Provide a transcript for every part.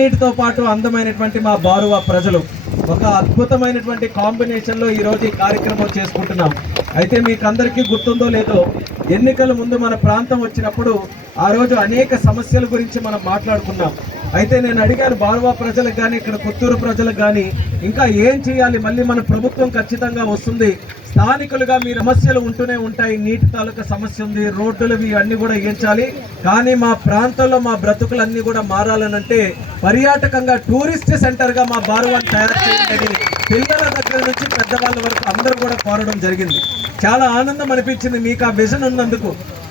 వీటితో పాటు అందమైనటువంటి మా బారువా ప్రజలు ఒక అద్భుతమైనటువంటి కాంబినేషన్లో ఈరోజు ఈ కార్యక్రమం చేసుకుంటున్నాం. అయితే మీకు అందరికీ గుర్తుందో లేదో, ఎన్నికల ముందు మన ప్రాంతం వచ్చినప్పుడు ఆ రోజు అనేక సమస్యల గురించి మనం మాట్లాడుకున్నాం. అయితే నేను అడిగాను బారువా ప్రజలకు కానీ ఇక్కడ కొత్తూరు ప్రజలకు కానీ ఇంకా ఏం చేయాలి, మళ్ళీ మన ప్రభుత్వం ఖచ్చితంగా వస్తుంది, స్థానికులుగా మీ సమస్యలు ఉంటూనే ఉంటాయి, నీటి తాలూకా సమస్య ఉంది, రోడ్లు ఇవన్నీ కూడా ఏంచాలి, కానీ మా ప్రాంతంలో మా బ్రతుకులన్నీ కూడా మారాలనంటే పర్యాటకంగా టూరిస్ట్ సెంటర్గా మా బారువాన్ని తయారు చేయండి, పిల్లల దగ్గర నుంచి పెద్దవాళ్ళ వరకు అందరూ కూడా కోరడం జరిగింది. చాలా ఆనందం అనిపించింది మీకు ఆ విజన్ ఉన్నందుకు.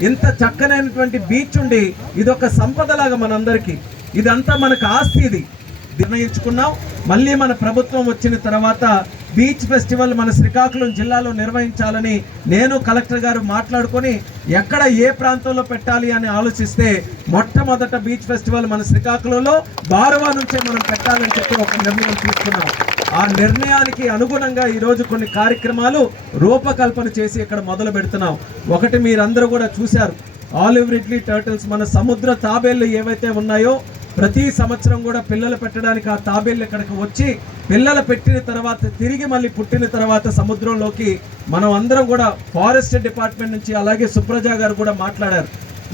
ఇంత చక్కనైనటువంటి బీచ్ ఉండి ఇదొక సంపదలాగా మనందరికీ, ఇదంతా మనకు ఆస్తి, ఇది నిర్ణయించుకున్నాం. మళ్ళీ మన ప్రభుత్వం వచ్చిన తర్వాత బీచ్ ఫెస్టివల్ మన శ్రీకాకుళం జిల్లాలో నిర్వహించాలని నేను కలెక్టర్ గారు మాట్లాడుకొని ఎక్కడ ఏ ప్రాంతంలో పెట్టాలి అని ఆలోచిస్తే మొట్టమొదట బీచ్ ఫెస్టివల్ మన శ్రీకాకుళంలో బారువా నుంచే మనం పెట్టాలని చెప్పి ఒక నిర్ణయం తీసుకున్నాం. ఆ నిర్ణయానికి అనుగుణంగా ఈరోజు కొన్ని కార్యక్రమాలు రూపకల్పన చేసి ఇక్కడ మొదలు పెడుతున్నాం. ఒకటి మీరందరూ కూడా చూశారు, ఆలివ్ రిడ్లీ టర్టిల్స్, మన సముద్ర తాబేళ్లు ఏవైతే ఉన్నాయో ప్రతి సంవత్సరం కూడా పిల్లలు పెట్టడానికి ఆ తాబేళ్ళు ఇక్కడికి వచ్చి పిల్లలు పెట్టిన తర్వాత తిరిగి మళ్ళీ పుట్టిన తర్వాత సముద్రంలోకి మనం అందరం కూడా ఫారెస్ట్ డిపార్ట్మెంట్ నుంచి అలాగే సుప్రజ గారు కూడా మాట్లాడారు.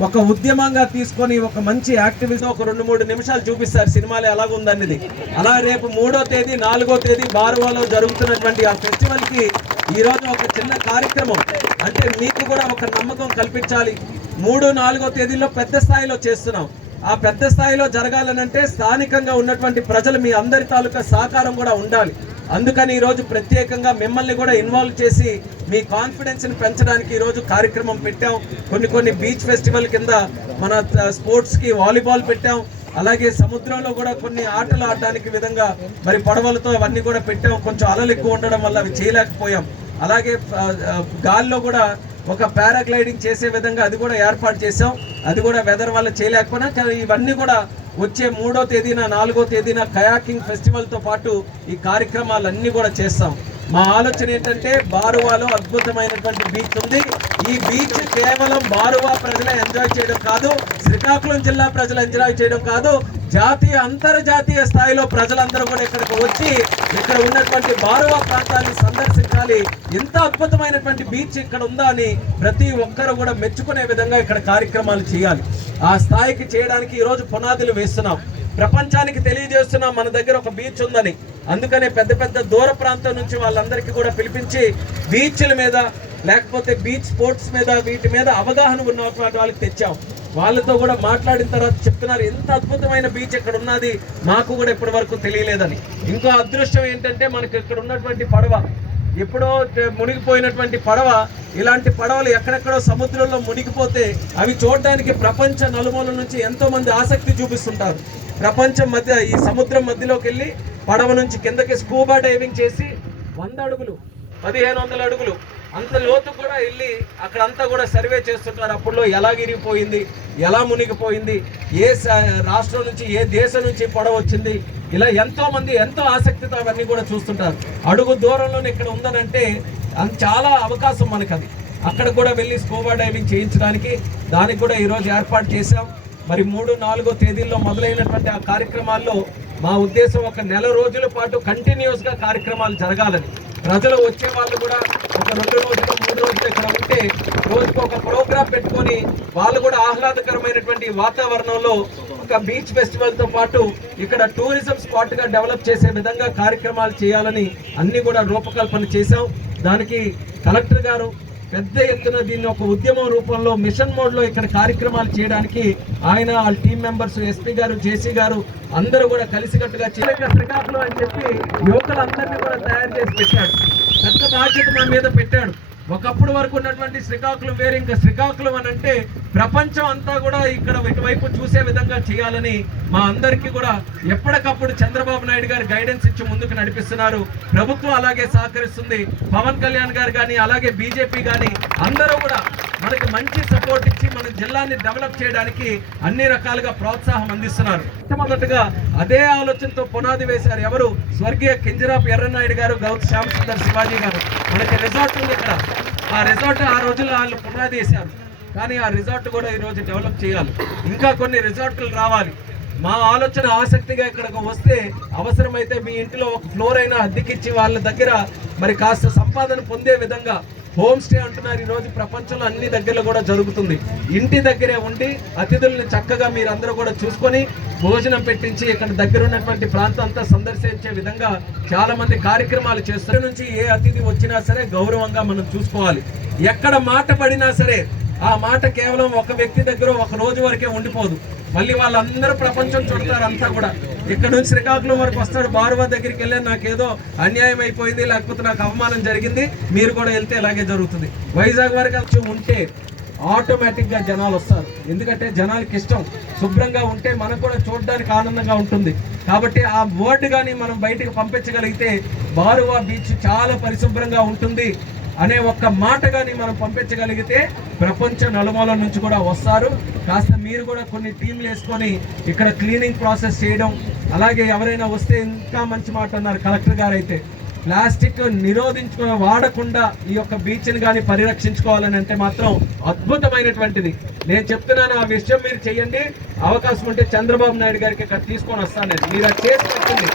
ఒక ఉద్యమంగా తీసుకొని ఒక మంచి యాక్టివిస్ట్ ఒక 2-3 నిమిషాలు చూపిస్తారు సినిమాలో ఎలాగుందనేది. అలా రేపు 3వ తేదీ 4వ తేదీ బారువాలో జరుగుతున్నటువంటి ఆ ఫెస్టివల్కి ఈరోజు ఒక చిన్న కార్యక్రమం, అంటే మీకు కూడా ఒక నమ్మకం కల్పించాలి. 3-4వ తేదీలో పెద్ద స్థాయిలో చేస్తున్నాం. ఆ పెద్ద స్థాయిలో జరగాలనంటే స్థానికంగా ఉన్నటువంటి ప్రజలు మీ అందరి తాలూకా సహకారం కూడా ఉండాలి. అందుకని ఈరోజు ప్రత్యేకంగా మిమ్మల్ని కూడా ఇన్వాల్వ్ చేసి మీ కాన్ఫిడెన్స్ని పెంచడానికి ఈరోజు కార్యక్రమం పెట్టాం. కొన్ని బీచ్ ఫెస్టివల్ కింద మన స్పోర్ట్స్కి వాలీబాల్ పెట్టాం, అలాగే సముద్రంలో కూడా కొన్ని ఆటలు ఆడడానికి విధంగా మరి పడవలతో అవన్నీ కూడా పెట్టాం. కొంచెం అలలు ఎక్కువ ఉండడం వల్ల అవి చేయలేకపోయాం. అలాగే గాల్లో కూడా ఒక పారాగ్లైడింగ్ చేసే విధంగా అది కూడా ఏర్పాటు చేసాం. అది కూడా వెదర్ వల్ల చేయలేకపోయినా కానీ ఇవన్నీ కూడా వచ్చే 3వ తేదీన 4వ తేదీన కయాకింగ్ ఫెస్టివల్తో పాటు ఈ కార్యక్రమాలన్నీ కూడా చేస్తాం. మా ఆలోచన ఏంటంటే బారువాలో అద్భుతమైనటువంటి బీచ్ ఉంది. ఈ బీచ్ కేవలం బారువా ప్రజలే ఎంజాయ్ చేయడం కాదు, శ్రీకాకుళం జిల్లా ప్రజలు ఎంజాయ్ చేయడం కాదు, జాతీయ అంతర్జాతీయ స్థాయిలో ప్రజలందరూ కూడా ఇక్కడికి వచ్చి ఇక్కడ ఉన్నటువంటి బారువా ప్రాంతాన్ని సందర్శించాలి. ఇంత అద్భుతమైనటువంటి బీచ్ ఇక్కడ ఉందా అని ప్రతి ఒక్కరు కూడా మెచ్చుకునే విధంగా ఇక్కడ కార్యక్రమాలు చేయాలి. ఆ స్థాయికి చేయడానికి ఈరోజు పునాదులు వేస్తున్నాం, ప్రపంచానికి తెలియజేస్తున్నాం మన దగ్గర ఒక బీచ్ ఉందని. అందుకనే పెద్ద దూర ప్రాంతం నుంచి వాళ్ళందరికీ కూడా పిలిపించి బీచ్ల మీద లేకపోతే బీచ్ స్పోర్ట్స్ మీద వీటి మీద అవగాహన ఉన్నటువంటి వాళ్ళకి తెచ్చాం. వాళ్ళతో కూడా మాట్లాడిన తర్వాత చెప్తున్నారు ఎంత అద్భుతమైన బీచ్ ఇక్కడ ఉన్నది, మాకు కూడా ఇప్పటి వరకు తెలియలేదని. ఇంకో అదృష్టం ఏంటంటే మనకు ఇక్కడ ఉన్నటువంటి పడవ, ఎప్పుడో మునిగిపోయినటువంటి పడవ, ఇలాంటి పడవలు ఎక్కడెక్కడో సముద్రంలో మునిగిపోతే అవి చూడడానికి ప్రపంచ నలుమూల నుంచి ఎంతో మంది ఆసక్తి చూపిస్తుంటారు. ప్రపంచం మధ్య ఈ సముద్రం మధ్యలోకి వెళ్ళి పడవ నుంచి కిందకి స్కూబా డైవింగ్ చేసి 100 అడుగులు 1500 అడుగులు అంత లోతు కూడా వెళ్ళి అక్కడంతా కూడా సర్వే చేస్తుంటారు. అప్పుడులో ఎలా విరిగిపోయింది, ఎలా మునిగిపోయింది, ఏ రాష్ట్రం నుంచి ఏ దేశం నుంచి పడవ వచ్చింది, ఇలా ఎంతో మంది ఎంతో ఆసక్తితో అవన్నీ కూడా చూస్తుంటారు. అడుగు దూరంలోనే ఇక్కడ ఉందనంటే చాలా అవకాశం మనకు అది. అక్కడ కూడా వెళ్ళి స్కూబా డైవింగ్ చేయించడానికి దానికి కూడా ఈరోజు ఏర్పాటు చేశాం. మరి 3-4వ తేదీల్లో మొదలైనటువంటి ఆ కార్యక్రమాల్లో మా ఉద్దేశం ఒక నెల రోజుల పాటు కంటిన్యూస్గా కార్యక్రమాలు జరగాలని. ప్రజలు వచ్చే వాళ్ళు కూడా ఒక 2 రోజులు 3 రోజులు ఇక్కడ ఉంటే రోజుకు ఒక ప్రోగ్రాం పెట్టుకొని వాళ్ళు కూడా ఆహ్లాదకరమైనటువంటి వాతావరణంలో ఒక బీచ్ ఫెస్టివల్తో పాటు ఇక్కడ టూరిజం స్పాట్గా డెవలప్ చేసే విధంగా కార్యక్రమాలు చేయాలని అన్ని కూడా రూపకల్పన చేశాం. దానికి కలెక్టర్ గారు పెద్ద ఎత్తున దీన్ని ఒక ఉద్యమం రూపంలో మిషన్ మోడ్లో ఇక్కడ కార్యక్రమాలు చేయడానికి ఆయన వాళ్ళ టీం మెంబర్స్ ఎస్పీ గారు జేసీ గారు అందరూ కూడా కలిసికట్టుగా శ్రీకాకుళం అని చెప్పి యువకులందరినీ కూడా తయారు చేసి పెట్టాడు. పెద్ద బాధ్యత మన మీద పెట్టాడు. ఒకప్పుడు వరకు ఉన్నటువంటి శ్రీకాకుళం వేరే, ఇంకా శ్రీకాకుళం అని అంటే ప్రపంచం అంతా కూడా ఇక్కడ ఇటువైపు చూసే విధంగా చేయాలని మా అందరికీ కూడా ఎప్పటికప్పుడు చంద్రబాబు నాయుడు గారు గైడెన్స్ ఇచ్చి ముందుకు నడిపిస్తున్నారు. ప్రభుత్వం అలాగే సహకరిస్తుంది. పవన్ కళ్యాణ్ గారు కానీ అలాగే బీజేపీ కానీ అందరూ కూడా మనకి మంచి సపోర్ట్ ఇచ్చి మన జిల్లాని డెవలప్ చేయడానికి అన్ని రకాలుగా ప్రోత్సాహం అందిస్తున్నారు. మొట్టమొదటిగా అదే ఆలోచనతో పునాది వేశారు ఎవరు, స్వర్గీయ కింజరాపు ఎర్రనాయుడు గారు, గౌత్ శ్యామ్ సుందర్ శివాజీ గారు. మనకి రిసార్ట్ ఉంది ఇక్కడ, ఆ రిసార్ట్ ఆ రోజుల్లో వాళ్ళు పునాది వేశారు. కానీ ఆ రిసార్ట్ కూడా ఈరోజు డెవలప్ చేయాలి, ఇంకా కొన్ని రిసార్టులు రావాలి. మా ఆలోచన ఆసక్తిగా ఇక్కడికి వస్తే అవసరమైతే మీ ఇంటిలో ఒక ఫ్లోర్ అయినా అద్దెకిచ్చి వాళ్ళ దగ్గర మరి కాస్త సంపాదన పొందే విధంగా హోమ్ స్టే అంటున్నారు. ఈరోజు ప్రపంచంలో అన్ని దగ్గరలో కూడా జరుగుతుంది. ఇంటి దగ్గరే ఉండి అతిథుల్ని చక్కగా మీరందరూ కూడా చూసుకొని భోజనం పెట్టించి ఇక్కడ దగ్గర ఉన్నటువంటి ప్రాంతం అంతా సందర్శించే విధంగా చాలా మంది కార్యక్రమాలు చేస్తారు. నుంచి ఏ అతిథి వచ్చినా సరే గౌరవంగా మనం చూసుకోవాలి. ఎక్కడ మాట పడినా సరే ఆ మాట కేవలం ఒక వ్యక్తి దగ్గర ఒక రోజు వరకే ఉండిపోదు. మళ్ళీ వాళ్ళందరూ ప్రపంచం చూడతారు. అంతా కూడా ఇక్కడ నుంచి శ్రీకాకుళం వరకు వస్తాడు. బారువా దగ్గరికి వెళ్ళి నాకేదో అన్యాయం అయిపోయింది, లేకపోతే నాకు అవమానం జరిగింది, మీరు కూడా వెళ్తే ఇలాగే జరుగుతుంది. వైజాగ్ వరకు ఉంటే ఆటోమేటిక్గా జనాలు వస్తారు. ఎందుకంటే జనాలకి ఇష్టం శుభ్రంగా ఉంటే మనకు కూడా చూడడానికి ఆనందంగా ఉంటుంది. కాబట్టి ఆ వర్డ్ కానీ మనం బయటకు పంపించగలిగితే బారువా బీచ్ చాలా పరిశుభ్రంగా ఉంటుంది అనే ఒక్క మాట కానీ మనం పంపించగలిగితే ప్రపంచ నలుమూలల నుంచి కూడా వస్తారు. కాస్త మీరు కూడా కొన్ని టీంలు వేసుకొని ఇక్కడ క్లీనింగ్ ప్రాసెస్ చేయడం, అలాగే ఎవరైనా వస్తే ఇంకా మంచి మాట అన్నారు కలెక్టర్ గారు అయితే, ప్లాస్టిక్ వాడకుండా ఈ యొక్క బీచ్ని కానీ పరిరక్షించుకోవాలని అంటే మాత్రం అద్భుతమైనటువంటిది. నేను చెప్తున్నాను, ఆ విషయం మీరు చేయండి. అవకాశం ఉంటే చంద్రబాబు నాయుడు గారికి ఇక్కడ తీసుకొని వస్తాను. మీరు అది చేసి పెట్టండి.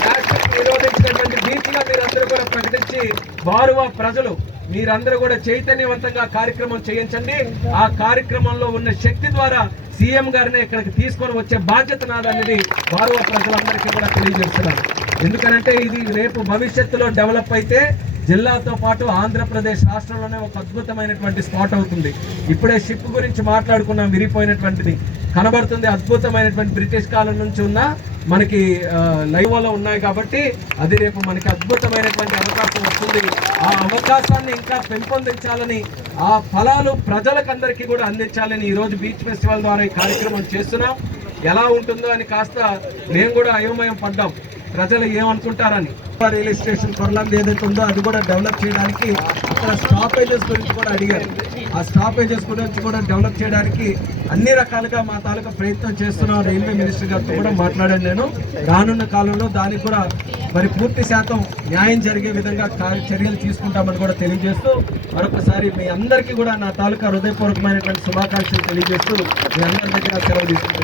ప్లాస్టిక్ నిరోధించినటువంటి బీచ్గా మీరందరూ కూడా ప్రకటించి బారువా ప్రజలు మీరందరూ కూడా చైతన్యవంతంగా కార్యక్రమం చేయించండి. ఆ కార్యక్రమంలో ఉన్న శక్తి ద్వారా సీఎం గారిని ఇక్కడికి తీసుకొని వచ్చే బాధ్యత నాదనేది బారువా ప్రజలందరికీ కూడా తెలియజేస్తున్నారు. ఎందుకనంటే ఇది రేపు భవిష్యత్తులో డెవలప్ అయితే జిల్లాతో పాటు ఆంధ్రప్రదేశ్ రాష్ట్రంలోనే ఒక అద్భుతమైనటువంటి స్పాట్ అవుతుంది. ఇప్పుడే షిప్ గురించి మాట్లాడుకున్నాం, విరిగిపోయినటువంటిది కనబడుతుంది. అద్భుతమైనటువంటి బ్రిటిష్ కాలం నుంచి ఉన్న మనకి లైవ్లో ఉన్నాయి కాబట్టి అది రేపు మనకి అద్భుతమైనటువంటి అవకాశం వస్తుంది. ఆ అవకాశాన్ని ఇంకా పెంపొందించాలని, ఆ ఫలాలు ప్రజలకందరికీ కూడా అందించాలని ఈరోజు బీచ్ ఫెస్టివల్ ద్వారా ఈ కార్యక్రమం చేస్తున్నాం. ఎలా ఉంటుందో అని కాస్త మేము కూడా అయోమయం పడ్డాం, ప్రజలు ఏమనుకుంటారని. రైల్వే స్టేషన్ కొరలంది ఏదైతే ఉందో అది కూడా డెవలప్ చేయడానికి అక్కడ స్టాపేజెస్ గురించి కూడా అడిగారు. ఆ స్టాపేజెస్ గురించి కూడా డెవలప్ చేయడానికి అన్ని రకాలుగా మా తాలూకా ప్రయత్నం చేస్తున్నాం. రైల్వే మినిస్టర్ గారితో కూడా మాట్లాడాను నేను. రానున్న కాలంలో దానికి కూడా మరి పూర్తి శాతం న్యాయం జరిగే విధంగా చర్యలు తీసుకుంటామని కూడా తెలియజేస్తూ మరొకసారి మీ అందరికీ కూడా నా తాలూకా హృదయపూర్వకమైనటువంటి శుభాకాంక్షలు తెలియజేస్తూ మీ అందరి దగ్గర సెలవు తీసుకుంటున్నాను.